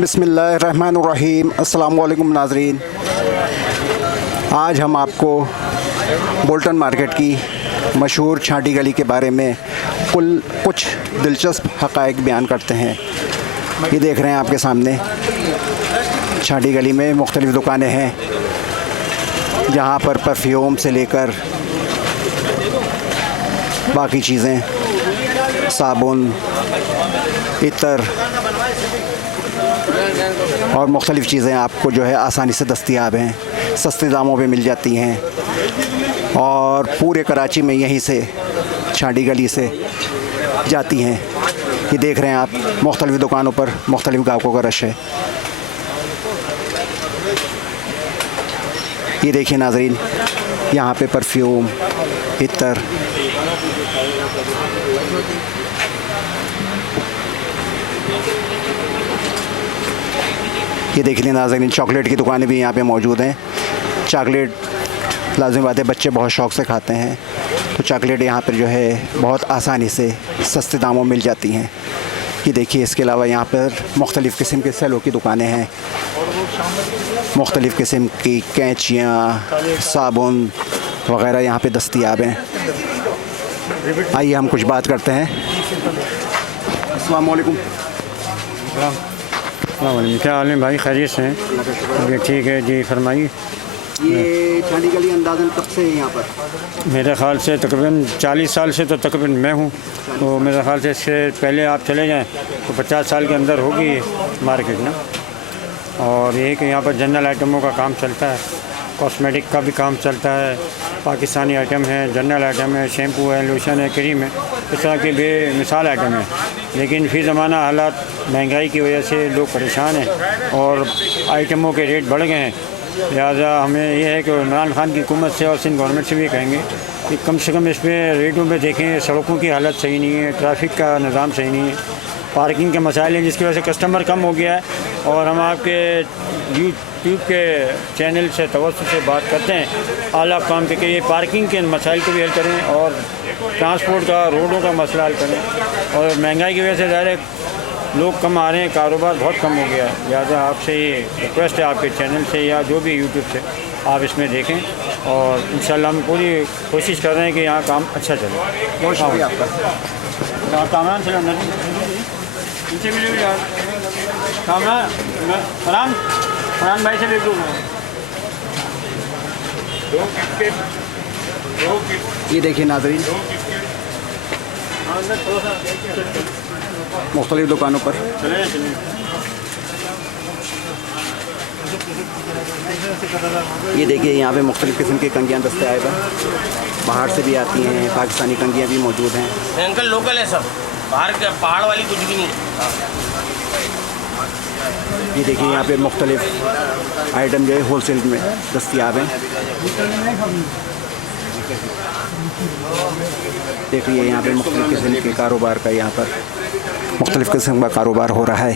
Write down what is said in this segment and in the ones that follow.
बिस्मिल्लाहिर्रहमानिर्रहीम। अस्सलाम वालेकुम नाज़रीन। आज हम आपको बोल्टन मार्केट की मशहूर छाटी गली के बारे में कुछ दिलचस्प हक़ाइक़ बयान करते हैं। ये देख रहे हैं आपके सामने, छाटी गली में मुख्तलिफ़ दुकानें हैं जहाँ पर परफ्यूम से लेकर बाकी चीज़ें, साबुन, इत्र और मुख्तलिफ़ चीज़ें आपको जो है आसानी से दस्तयाब हैं, सस्ते दामों पे मिल जाती हैं और पूरे कराची में यहीं से छाटी गली से जाती हैं। ये देख रहे हैं आप, मुख्तलिफ़ दुकानों पर मुख्तलिफ़ ग्राहकों का रश है। ये देखिए नाज़रीन, यहाँ पे परफ्यूम, इत्र, ये देख लीजिए नाज़रीन, चॉकलेट की दुकानें भी यहाँ पे मौजूद हैं। चॉकलेट लाज़िम बात है, बच्चे बहुत शौक़ से खाते हैं, तो चॉकलेट यहाँ पर जो है बहुत आसानी से सस्ते दामों में मिल जाती हैं। ये देखिए, इसके अलावा यहाँ पर मुख्तलिफ़ किस्म के सेलों की दुकानें हैं, मुख्तलिफ़ किस्म की कैंचियाँ, साबुन वग़ैरह यहाँ पे दस्तयाब हैं। आइए हम कुछ बात करते हैं। अस्सलाम वालेकुम। क्या हाल है भाई, खैरियत से हैं? ये ठीक है जी, फरमाइए। ये छाटी गली अंदाज़न कब से है यहाँ पर? मेरे ख़्याल से तकरीबन 40 साल से तो तकरीबन मैं हूँ, तो मेरे ख़्याल से इससे पहले आप चले जाएं तो 50 साल के अंदर होगी मार्केट ना। और ये कि यहाँ पर जनरल आइटमों का काम चलता है, कॉस्मेटिक का भी काम चलता है, पाकिस्तानी आइटम है, जनरल आइटम है, शैम्पू है, लोशन है, क्रीम है, इस तरह के बेमिसाल आइटम है। लेकिन फिर ज़माना हालात महंगाई की वजह से लोग परेशान हैं और आइटमों के रेट बढ़ गए हैं। लिहाजा हमें यह है कि इमरान खान की हुकूमत से और सिंध गवर्नमेंट से भी कहेंगे कि कम से कम इसमें रेटों में देखें। सड़कों की हालत सही नहीं है, ट्रैफिक का निज़ाम सही नहीं है, पार्किंग के मसाइल हैं, जिसकी वजह से कस्टमर कम हो गया है। और हम आपके यूट्यूब के चैनल से तवज्जो से बात करते हैं आला काम के कि ये पार्किंग के मसाइल को भी हल करें और ट्रांसपोर्ट का, रोडों का मसला हल करें। और महंगाई की वजह से ज़ाहिर लोग कम आ रहे हैं, कारोबार बहुत कम हो गया है। लिहाजा आपसे ये रिक्वेस्ट है आपके चैनल से या जो भी यूट्यूब से आप इसमें देखें, और इंशाल्लाह हम पूरी कोशिश कर रहे हैं कि यहाँ काम अच्छा चले। बहुत शुक्रिया आपका। कामरान से नीचे मिले यार, कामरान फरहान भाई से भी ये देखिए नाज़रीन, मुख्तलिफ़ दुकानों पर ये देखिए, यहाँ पे मुख्तलिफ़ किस्म की कंगियाँ दस्तयाब हैं, बाहर से भी आती हैं, पाकिस्तानी कंगियाँ भी मौजूद हैं। अंकल लोकल है सब, बाहर के पहाड़ वाली कुछ भी नहीं। ये देखिए, यहाँ पे मुख्तलिफ़ आइटम जो है होलसेल में दस्तयाब हैं। देखिए, यहाँ पे मुख्तलिफ़ किस्म के कारोबार का, यहाँ पर मुख्तलिफ़ किस्म का कारोबार हो रहा है।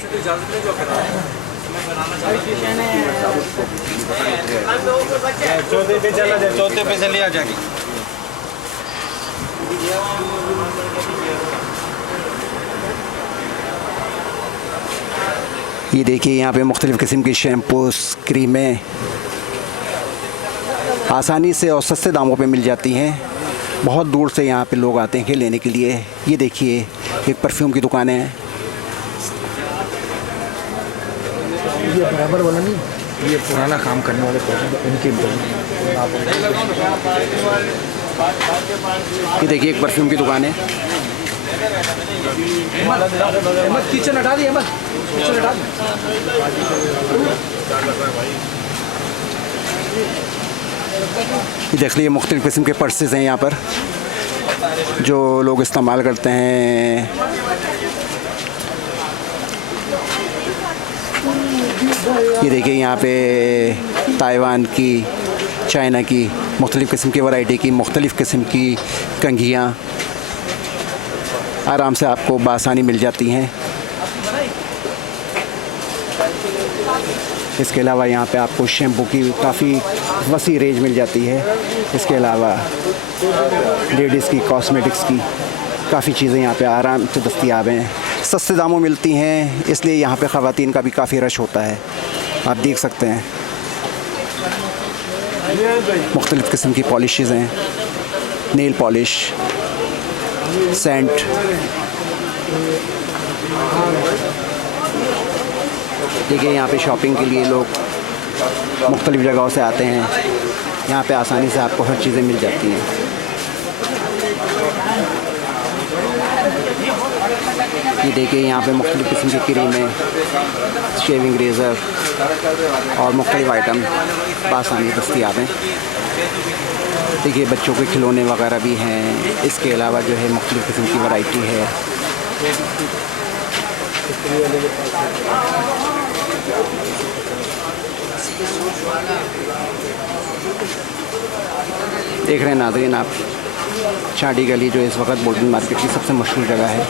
चौथे पे चले आ जाएगी। ये देखिए, यहाँ पे मुख्तलिफ़ किस्म की शैम्पूस, क्रीमें आसानी से और सस्ते दामों पे मिल जाती हैं। बहुत दूर से यहाँ पे लोग आते हैं लेने के लिए। ये देखिए, एक परफ्यूम की दुकान है। ये बराबर वाला नहीं, ये पुराना काम करने वाले इनके। ये देखिए, एक परफ्यूम की दुकान है। किचन हटा दिए, किचन हटा दिए। ये देख लीजिए, मुख्तलिफ़ किस्म के पर्सेस हैं यहाँ पर जो लोग इस्तेमाल करते हैं। ये देखिए, यहाँ पे ताइवान की, चाइना की मुख्तलिफ़ किस्म की वैरायटी की मुख्तलिफ़ किस्म की कंघियाँ आराम से आपको बआसानी मिल जाती हैं। इसके अलावा यहाँ पे आपको शैम्पू की काफ़ी वसी रेंज मिल जाती है। इसके अलावा लेडीज़ की कॉस्मेटिक्स की काफ़ी चीज़ें यहाँ पे आराम से दस्तयाब हैं। सस्ते दामों मिलती हैं, इसलिए यहाँ पे ख़वातीन का भी काफ़ी रश होता है। आप देख सकते हैं मुख्तलिफ़ किस्म की पॉलिशेज़ हैं, नेल पॉलिश, सेंट। देखिए यहाँ पे शॉपिंग के लिए लोग मुख्तलिफ़ जगहों से आते हैं। यहाँ पे आसानी से आपको हर चीज़ें मिल जाती हैं। ये देखिए यहाँ पे मुख्तलिफ़ किस्म की क्रीमें, शेविंग रेज़र और मुख्तलिफ़ आइटम बआसानी दस्तयाब हैं। देखिए बच्चों के खिलौने वगैरह भी हैं। इसके अलावा जो है मुख्तलिफ़ किस्म की वैरायटी है। देख रहे हैं नाज़रीन आप, चांडी गली जो इस वक्त बोल्डन मार्केट की सबसे मशहूर जगह है।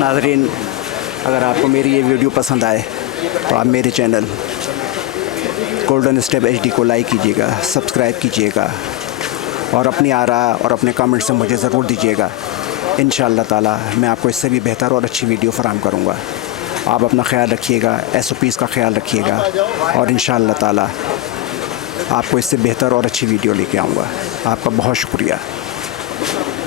नाज़रीन, अगर आपको मेरी ये वीडियो पसंद आए तो आप मेरे चैनल गोल्डन स्टेप HD को लाइक कीजिएगा, सब्सक्राइब कीजिएगा और अपनी आरा और अपने कमेंट से मुझे ज़रूर दीजिएगा। इंशाअल्लाह ताला मैं आपको इससे भी बेहतर और अच्छी वीडियो फराहम करूँगा। आप अपना ख्याल रखिएगा, SOPs का ख्याल रखिएगा और इंशाअल्लाह ताला आपको इससे बेहतर और अच्छी वीडियो लेके आऊँगा। आपका बहुत शुक्रिया।